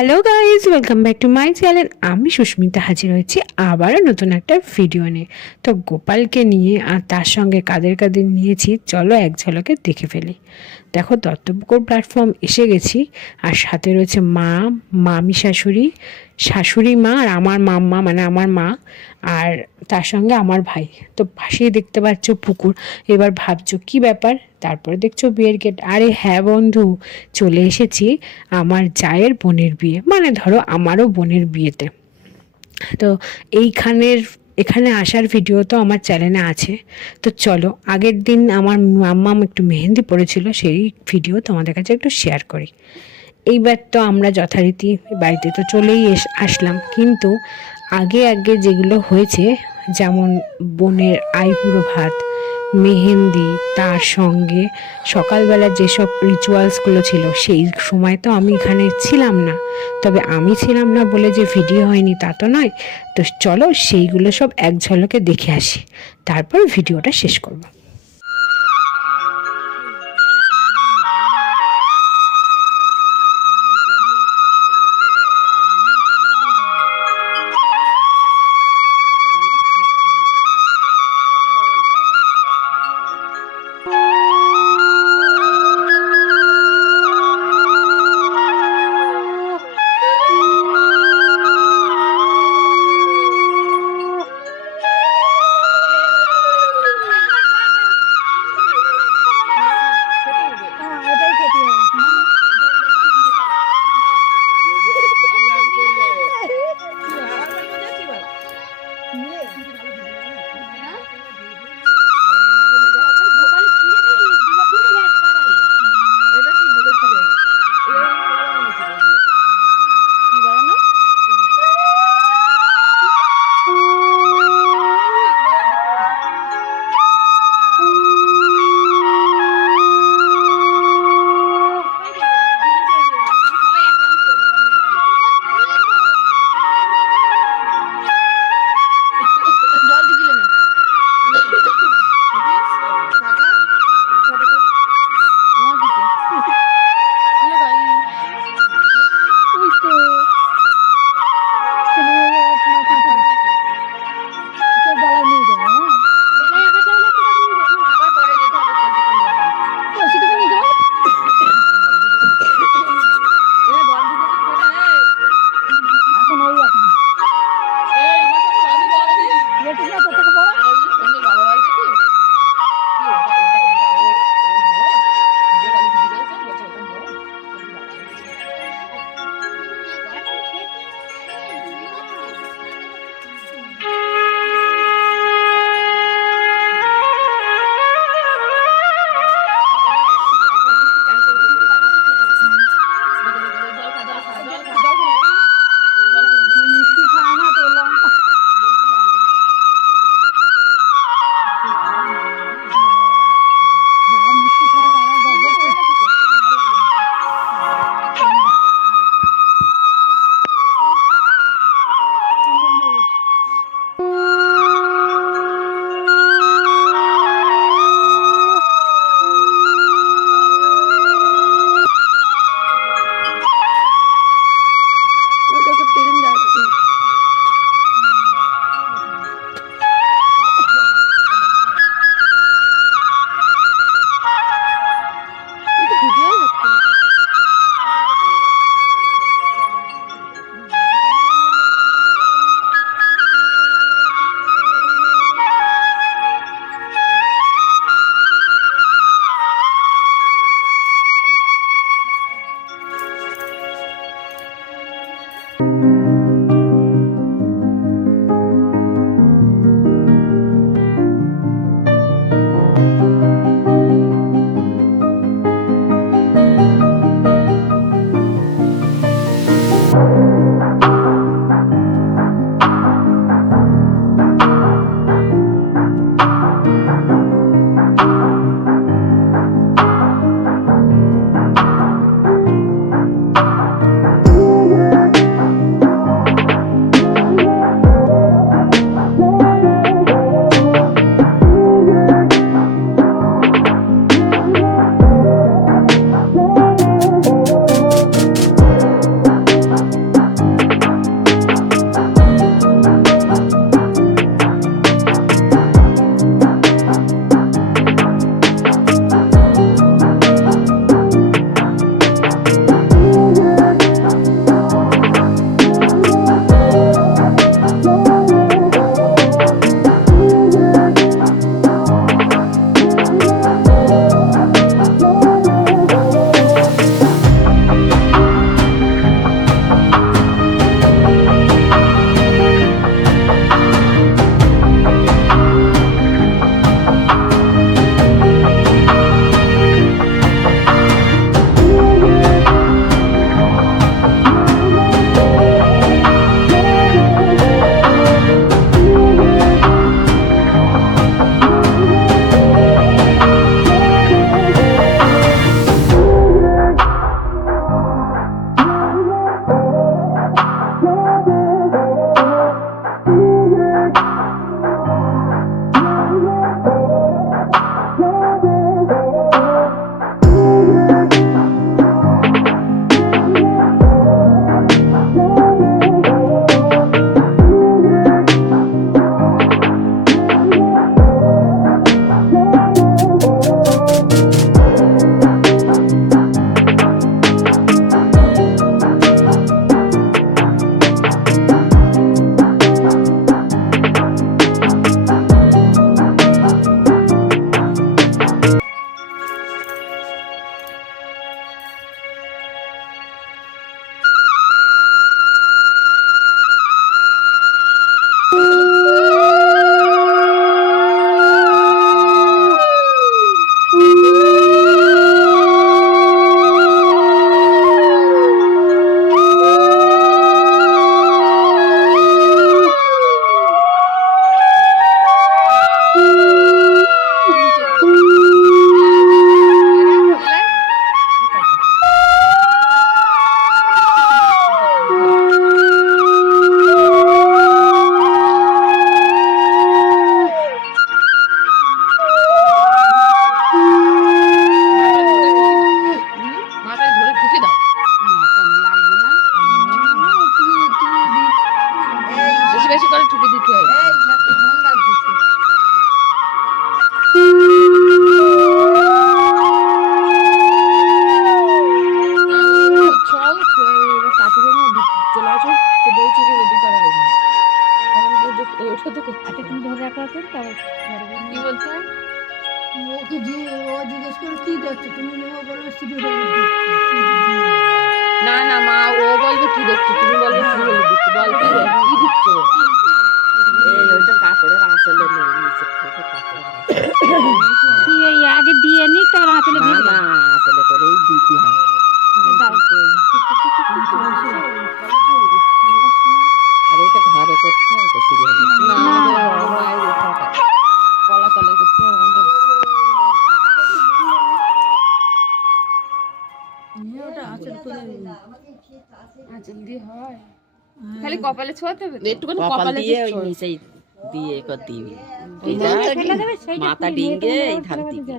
Hello guys, welcome back to my channel. আমি সুস্মিতা হাজির হয়েছি আবারও নতুন একটা ভিডিও নিয়ে। তো গোপালকে নিয়ে আর তার সঙ্গে কাদের কাদের নিয়েছি চলো এক ঝলকে দেখে ফেলি। দেখো, দত্তপুকুর প্ল্যাটফর্ম এসে গেছি, আর সাথে রয়েছে মা, মামি শাশুড়ি, শাশুড়ি মা আর আমার মাম্মা মানে আমার মা, আর তার সঙ্গে আমার ভাই। তো পাশেই দেখতে পাচ্ছ পুকুর। এবার ভাবছো কি ব্যাপার, তারপরে দেখছো বিয়ের গেট। আরে হ্যাঁ বন্ধু, চলে এসেছি আমার জায়ের বোনের বিয়ে, মানে ধরো আমারও বোনের বিয়েতে। তো এখানে আসার ভিডিও তো আমার চ্যানেলে আছে। তো চলো, আগের দিন আমার মাম্মাম একটু মেহেন্দি পড়েছিল, সেই ভিডিও তোমাদের কাছে একটু শেয়ার করি। এইবার তো আমরা যথারীতি বাড়িতে তো চলেই আসলাম, কিন্তু আগে আগে যেগুলো হয়েছে, যেমন বোনের আইবুড়ো ভাত, মেহেন্দি, তার সঙ্গে সকালবেলা যেসব রিচুয়ালসগুলো ছিল, সেই সময় তো আমি এখানে ছিলাম না। তবে আমি ছিলাম না বলে যে ভিডিও হয়নি তা তো নয়। তো চলো সেইগুলো সব এক ঝলকে দেখে আসি, তারপর ভিডিওটা শেষ করব। করে ছুটি দিতে হয়। চলে আসো, দই চিড়ে রেডি করা হয়নি। তুমি ধরে রাখা আছে, কি বলছো? ওকে ও জিজ্ঞেস করে কি দেখছো, তুমি নেবো বলবে সিরিয়াল। না না মা, ও বলবে কি দেখছো, তুমি বলবে সিরিয়াল দিচ্ছি। বল কি দিচ্ছ? ওইটা কাপড়ের আঁচলে নেই, নিচে আগে দিয়ে নি তার হাতলে না না আঁচলে করেই দিতে হয়। আর এটা ঘরে করতে হয় তো সিরিয়াল, কলা তলায় করতে হয় আমাদের। খালি কপালে ছোঁয়াতে হবে, একটুখানি কপালে দিয়ে ওই নিচেই দিয়ে কর দিবি, মাথা ডিঙ্গে এই ধার দিবি।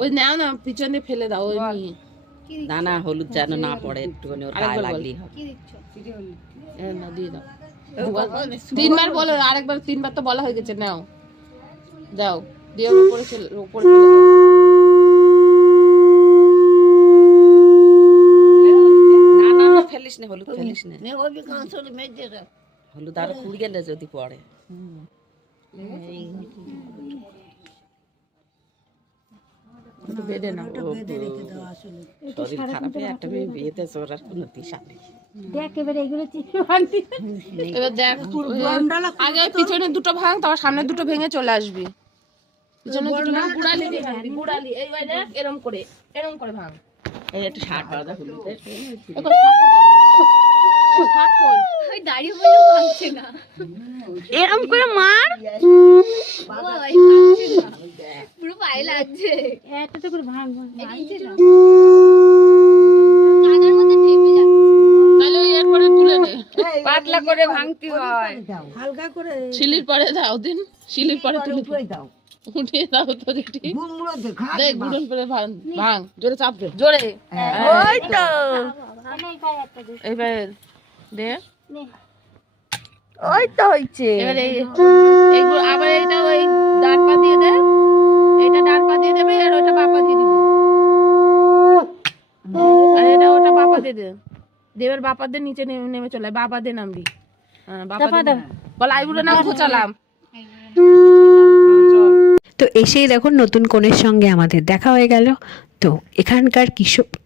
ওই নাও না পিছনে ফেলে দাও, ওই নিয়ে না না হলুদ যেন না পড়ে, একটুখানি ওর গায়ে লাগলেই হবে। না দিয়ে দাও, তিনবার বলো, আরেকবার তিনবার তো বলা হয়ে গেছে। নাও দাও, দিয়ে উপরে ফেলে দাও। না না না ফেলিস না, হলুদ ফেলিস না, হলুদ আরো পুড়ে গেলে যদি পড়ে। বেঁধে না, শরীর খারাপ হয়ে একটা মেয়ে বিয়েতে চোরার কোনো দিশা নেই। দেখ এবারে এগুলো এবার দেখ, আগে পিছনে দুটো ভাঙ, তারপর সামনে দুটো ভেঙে চলে আসবি। পিছনে দুটো ভাঙ, গুড়ালি দিয়ে ভাঙবি, গুড়ালি এই ভাই দেখ, এরকম করে ভাঙ। এই একটু শাক আলাদা হলুদের ওই দাড়ি বলে ভাঙছে না, এরকম করে মার, পুরো পায়ে লাগছে। এতটা করে ভাঙবো কাদার মধ্যে টেপে যাচ্ছে। তাহলে ওই এরপরে তুলে নে, পাতলা করে ভাঙতে হয়, হালকা করে শিলির পরে দাও দিন, শিলির পরে তুলে দাও, উঠিয়ে দাও তো যেটি দেখ, গুড়ন করে ভাঙ, জোরে চাপ দে, জোরে। ওই তো এবার দে, ওই তো হইছে। এবারে এইগুলো আবার এইটা ওই ডান পা দিয়ে দে, এটা ডান পা দিয়ে দেবে, আর ওটা বাঁ পা দিয়ে দিবি, আর এটা ওটা বাঁ পা দিয়ে দে, দেবের বাঁ পা দিয়ে নিচে নেমে চলে, বাঁ পা দিয়ে নামবি। হ্যাঁ বাঁ পা দিয়ে বল, আইবুড়ো নাম ঘুচালাম। তো এসেই দেখো নতুন কনের সঙ্গে আমাদের দেখা হয়ে গেল। তো এখানকার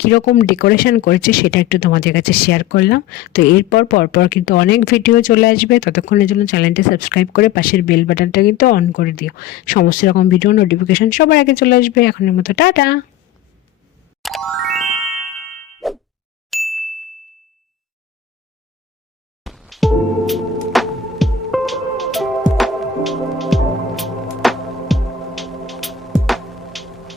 কীরকম ডেকোরেশন করেছে সেটা একটু তোমাদের কাছে শেয়ার করলাম। তো এরপর পরপর কিন্তু অনেক ভিডিও চলে আসবে, ততক্ষণের জন্য চ্যানেলটি সাবস্ক্রাইব করে পাশের বেল বাটনটা কিন্তু অন করে দিও, সমস্ত রকম ভিডিও নোটিফিকেশন সবার আগে চলে আসবে। এখনের মতো টাটা।